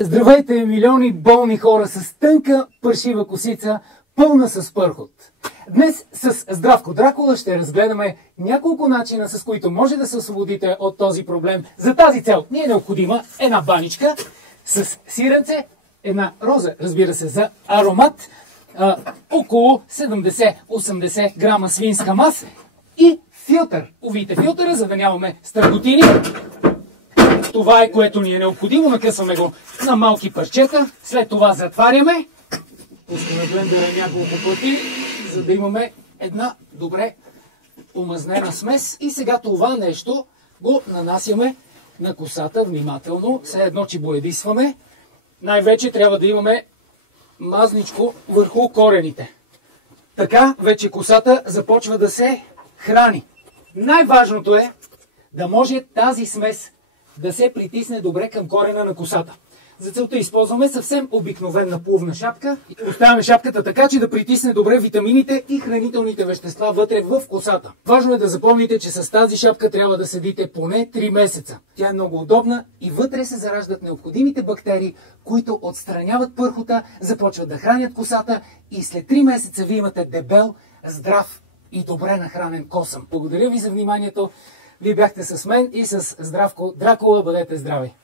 Здравейте, милиони болни хора с тънка, паршива косица, пълна с пърхот. Днес с Здравко Дракула ще разгледаме няколко начина, с които може да се освободите от този проблем. За тази цел ни е необходима една баничка с сиренце, една роза, разбира се, за аромат, около 70-80 грама свинска маса и филтър. Увийте филтъра, за да нямаме стърготини. Това е, което ни е необходимо. Накъсваме го на малки парчета. След това затваряме. Пускаме блендера няколко пъти, за да имаме една добре омазнена смес. И сега това нещо го нанасяме на косата внимателно. Все едно, че боядисваме. Най-вече трябва да имаме мазничко върху корените. Така вече косата започва да се храни. Най-важното е да може тази смес да се притисне добре към корена на косата. За целта използваме съвсем обикновена плувна шапка. Оставяме шапката така, че да притисне добре витамините и хранителните вещества вътре в косата. Важно е да запомните, че с тази шапка трябва да седите поне 3 месеца. Тя е много удобна и вътре се зараждат необходимите бактерии, които отстраняват пърхота, започват да хранят косата и след 3 месеца вие имате дебел, здрав и добре нахранен косъм. Благодаря ви за вниманието. Вие бяхте с мен и с Здравко Дракула. Бъдете здрави!